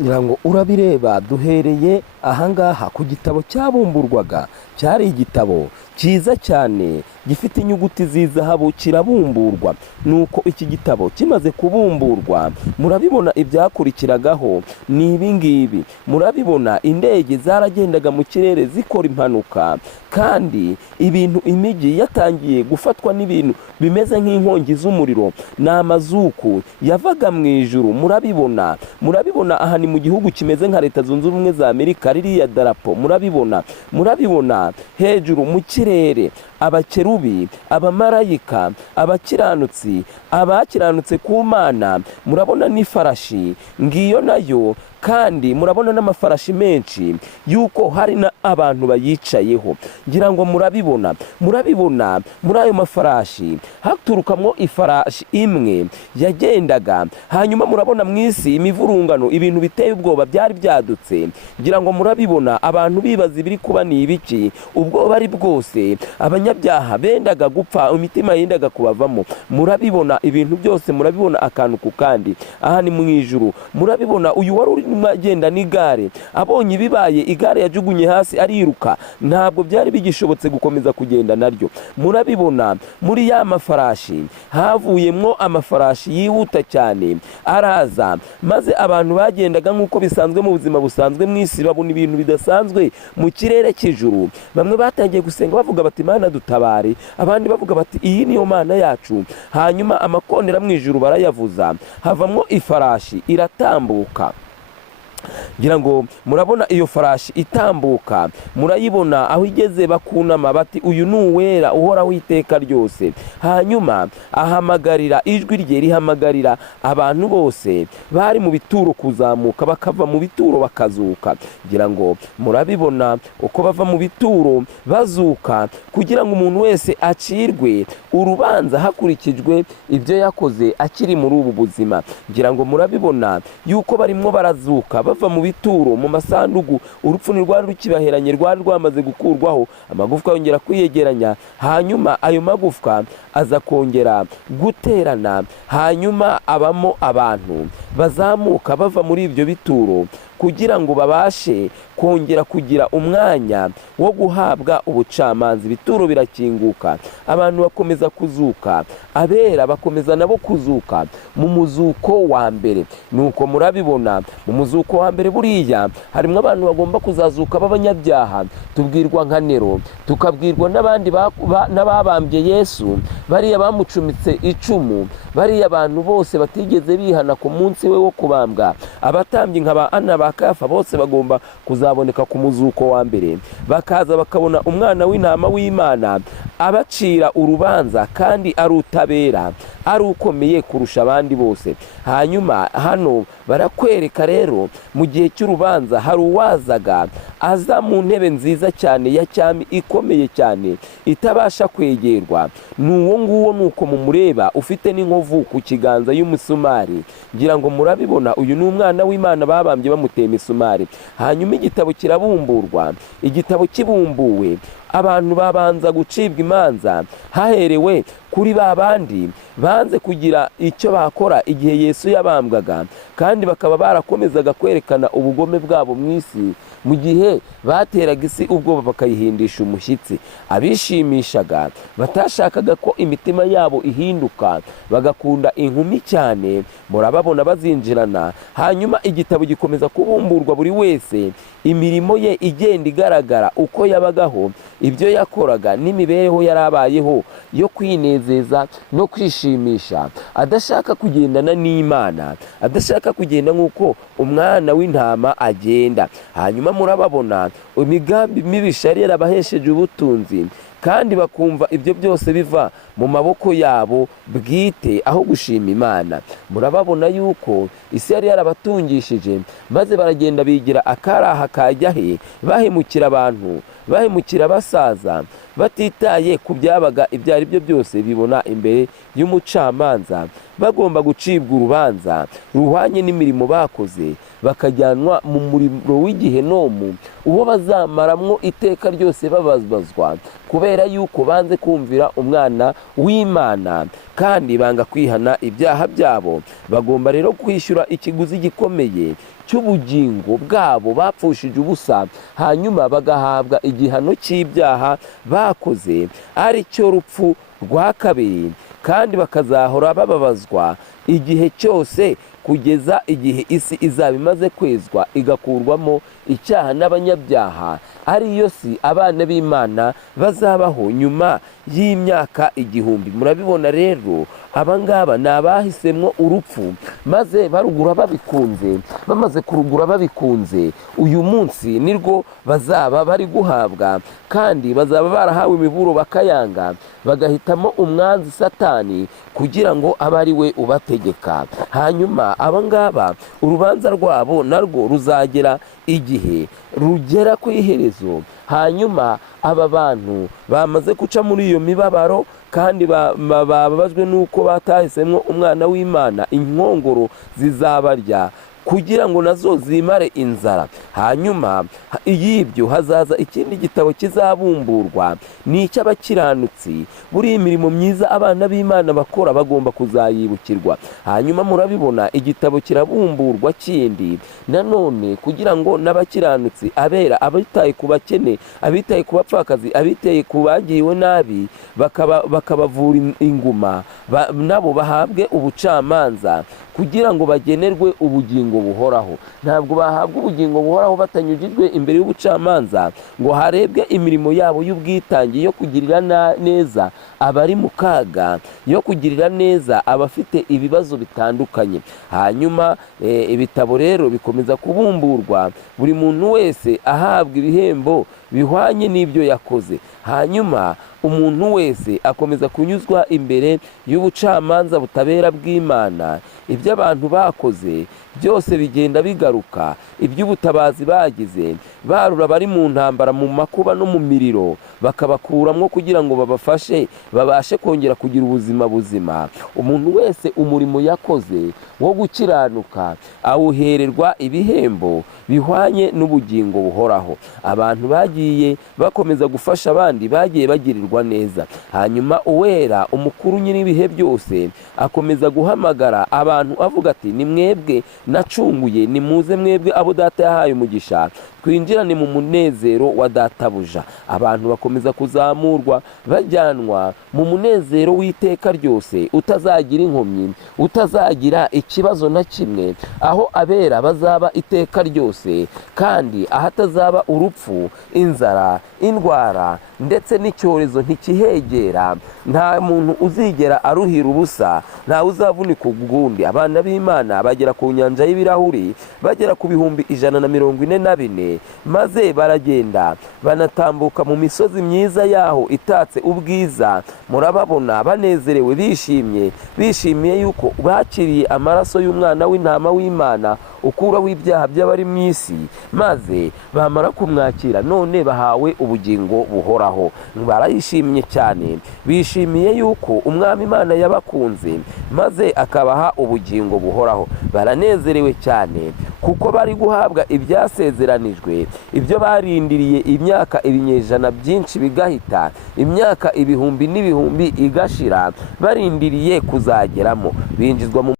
ngo urabireba duhereye ahangaha ku gitabo cyabumburwaga, cyari igitabo cyiza cyane gifite inyuguti z'izahabu kirabumburwa. Nuko iki gitabo kimaze kubumburwa, murabibona ibyakurikiragaho ni ibi ngibi. Murabibona indege zaragendaga mu kirere zikora impanuka, kandi imijyi yatangiye gufatwa n'ibintu bimeze nk'inkongi z'umuriro, n'amazuku yavaga mu ijuru. Murabibona aha ni mu gihugu kimeze nka Leta Zunze Ubumwe za Amerika, ririya darapo murabibona hejuru mu kirere, abakerubi, abamarayika, abakiranutse ku Mana. Murabona n'ifarashi ngiyo nayo, kandi murabona n'amafarashi menshi yuko hari na abantu bayicayeho. Ngira ngo murabibona muri ayo mafarashi haturukamwo ifarashi imwe yagendaga. Hanyuma murabona mu isi imivurungano, ibintu biteye ubwoba byari byadutse. Ngira ngo murabibona abantu bibaza ibiri kuba ni ibiki, ubwoba ari bwose, abanyabyaha bendaga gupfa, imitima yendaga kubavamo. Murabibona ibintu byose, murabibona akantu ku kandi. Aha ni mu ijuru. Murabibona uyu wari uri agenda n'igare, abonye bibaye, igare yajugunye hasi ariruka, ntabwo byari bigishobotse gukomeza kugenda naryo. Murabibona muri ya mafarashi havuyemwo amafarashi yihuta cyane araza, maze abantu bagendaga nk'uko bisanzwe mu buzima busanzwe mu isi, babona ibintu bidasanzwe mu kirere cy'ijuru. Bamwe batangiye gusenga bavuga bati Mana dutabare, abandi bavuga bati iyi niyo Mana yacu. Hanyuma amakondera mu ijuru barayavuza, havamwo ifarashi iratambuka. Ngira ngo murabona iyo farashi itambuka, murayibona aho igeze bakunama bati uyu ni uwera uhoraho iteka ryose. Hanyuma ahamagarira, ijwi rye rihamagarira abantu bose bari mu bituro kuzamuka, bakava mu bituro bakazuka. Ngira ngo murabibona uko bava mu bituro bazuka, kugira ngo umuntu wese acirwe urubanza hakurikijwe ibyo yakoze akiri muri ubu buzima. Ngira ngo murabibona yuko barimwo barazuka bava mu bituro, mu masanduku. Urupfu rwari rukibaheranye, rwari rwamaze gukurwaho, amagufwa yongera kwiyegeranya. Hanyuma ayo magufwa aza kongera guterana, hanyuma abamo abantu bazamuka bava muri ibyo bituro, kugira ngo babashe kongera kugira umwanya wo guhabwa ubucamanza. Ibituro birakinguka, abantu bakomeza kuzuka, abera bakomeza nabo kuzuka mu muzuko wa mbere. Nuko murabibona mu muzuko wa mbere buriya harimo abantu bagomba kuzazuka b'abanyabyaha. Tubwirwa nka Nero, tukabwirwa n'abandi n'ababambye Yesu, bariya bamucumitse icumu, bariya abantu bose batigeze bihana ku munsi we wo kubambwa. Abatambyi nk'aba Ana ba Kayafa bose bagomba kuzaboneka ku muzuko wa mbere, bakaza bakabona umwana w'intama w'Imana abacira urubanza, kandi ari utabera, ari ukomeye kurusha abandi bose. Hanyuma hano barakwereka rero mu gihe cy'urubanza hari uwazaga aza mu ntebe nziza cyane ya cyami, ikomeye cyane itabasha kwegerwa. N'uwo nguwo nuko mumureba, ufite n'inkovu ku kiganza y'umusumari. Ngira ngo murabibona uyu ni umwana w'Imana babambye bamuteye imisumari. Hanyuma igitabo kirabumburwa. Igitabo kibumbuwe, abantu babanza gucibwa imanza haherewe kuri babandi banze kugira icyo bakora igihe Yesu yabambwaga, kandi bakaba barakomezaga kwerekana ubugome bwabo mu isi mu gihe bateraga isi ubwoba bakayihindisha umushyitsi. Abishimishaga batashakaga ko imitima yabo ihinduka, bagakunda inkumi cyane, murababona bazinjirana. Hanyuma igitabo gikomeza kubumburwa, buri wese imirimo ye igenda igaragara, uko yabagaho, ibyo yakoraga, n'imibereho yarabayeho yo kwinezeza no kwishimisha, adashaka kugendana n'Imana, adashaka kugenda nk'uko umwana w'intama agenda. Hanyuma murababona imigambi mibisha yari yarabahesheje ubutunzi, kandi bakumva ibyo byose biva mu maboko yabo bwite aho gushima Imana. Murababona yuko isi yari yarabatungishije, maze baragenda bigira akaraha kajya he, bahemukira abantu, bahemukira abasaza, batitaye ku byabaga ibyo ari byo byose bibona imbere y'umucamanza, bagomba gucibwa urubanza ruhwanye n'imirimo bakoze. bakajyanwa mu muriro w'igihenomu, uwo bazamaramwo iteka ryose bababazwa, kubera yuko banze kumvira umwana w'Imana kandi banga kwihana ibyaha byabo. Bagomba rero kwishyura ikiguzi gikomeye cy'ubugingo bwabo bapfushije ubusa, hanyuma bagahabwa igihano cy'ibyaha bakoze, ari cyo rupfu rwa kabiri, kandi bakazahora bababazwa igihe cyose, kugeza igihe isi izaba imaze kwezwa igakurwamo icyaha n'abanyabyaha, ariyo si abana b'Imana bazabaho nyuma y'imyaka 1000. Murabibona rero, abangaba ni abahisemwo urupfu maze barugura babikunze. Bamaze kurugura babikunze, uyu munsi nirwo bazaba bari guhabwa, kandi bazaba barahawe imiburo bakayanga, bagahitamo umwanzi Satani kugira ngo abe ari we ubategeka. Hanyuma abangaba urubanza rwabo narwo ruzagera igihe rugera ku iherezo. Hanyuma aba bantu bamaze guca muri iyo mibabaro kandi bababajwe nuko batahisemwo umwana w'Imana, inkongoro zizabarya kugira ngo nazo zimare inzara. Hanyuma y'ibyo hazaza ikindi gitabo kizabumburwa, ni icy'abakiranutsi. Buri imirimo myiza abana b'Imana bakora bagomba kuzayibukirwa. Hanyuma murabibona, igitabo kirabumburwa kindi nanone kugira ngo n'abakiranutsi, abera, abitaye ku bakene, abitaye ku bapfakazi, abitaye ku bagiwe nabi, bakabavura inguma, nabo bahabwe ubucamanza kugira ngo bagenerwe ubugingo buhoraho. Ntabwo bahabwa ubugingo buhoraho batanyujijwe imbere y'ubucamanza ngo harebwe imirimo yabo y'ubwitange yo kugirira neza abari mu kaga, yo kugirira neza abafite ibibazo bitandukanye. Hanyuma ibitabo rero bikomeza kubumburwa, buri muntu wese ahabwa ibihembo bihwanye n'ibyo yakoze. Hanyuma umuntu wese akomeza kunyuzwa imbere y'ubucamanza butabera bw'Imana. Ibyo abantu bakoze byose bigenda bigaruka, iby'ubutabazi bagize, barura bari mu ntambara, mu makuba no mu miriro, bakabakuramwo kugira ngo babafashe babashe kongera kugira ubuzima buzima. Umuntu wese umurimo yakoze wo gukiranuka awuhererwa ibihembo bihwanye n'ubugingo buhoraho. Abantu bagiye bakomeza gufasha abandi bagiye bagirirwa neza. Hanyuma uwera umukuru nyir'ibihe byose akomeza guhamagara abantu avuga ati, ni mwebwe nacunguye, nimuze mwebwe abo data yahaye umugisha, twinjirane mu munezero wa databuja. Abantu bakomeza kuzamurwa bajyanwa mu munezero w'iteka ryose, utazagira inkomyi, utazagira ikibazo na kimwe, aho abera bazaba iteka ryose, kandi ahatazaba urupfu, inzara, indwara ndetse n'icyorezo ntikihegera. Nta muntu uzigera aruhira ubusa, nta uzavunika ugundi. Abana b'Imana bagera ku nyanja y'ibirahuri, bagera ku bihumbi 144, maze baragenda banatambuka mu misozi myiza yaho itatse ubwiza. Murababona banezerewe, bishimiye yuko bakiriye amaraso y'umwana w'intama w'Imana ukuraho ibyaha by'abari mu isi, maze bamara kumwakira none bahawe ubugingo buhoraho. Barayishimye cyane, bishimiye yuko umwami Imana yabakunze maze akabaha ubugingo buhoraho. Baranezerewe cyane kuko bari guhabwa ibyasezeranijwe, ibyo barindiriye imyaka ibinyejana byinshi bigahita, imyaka ibihumbi n'ibihumbi igashira barindiriye kuzageramo. Binjizwa mu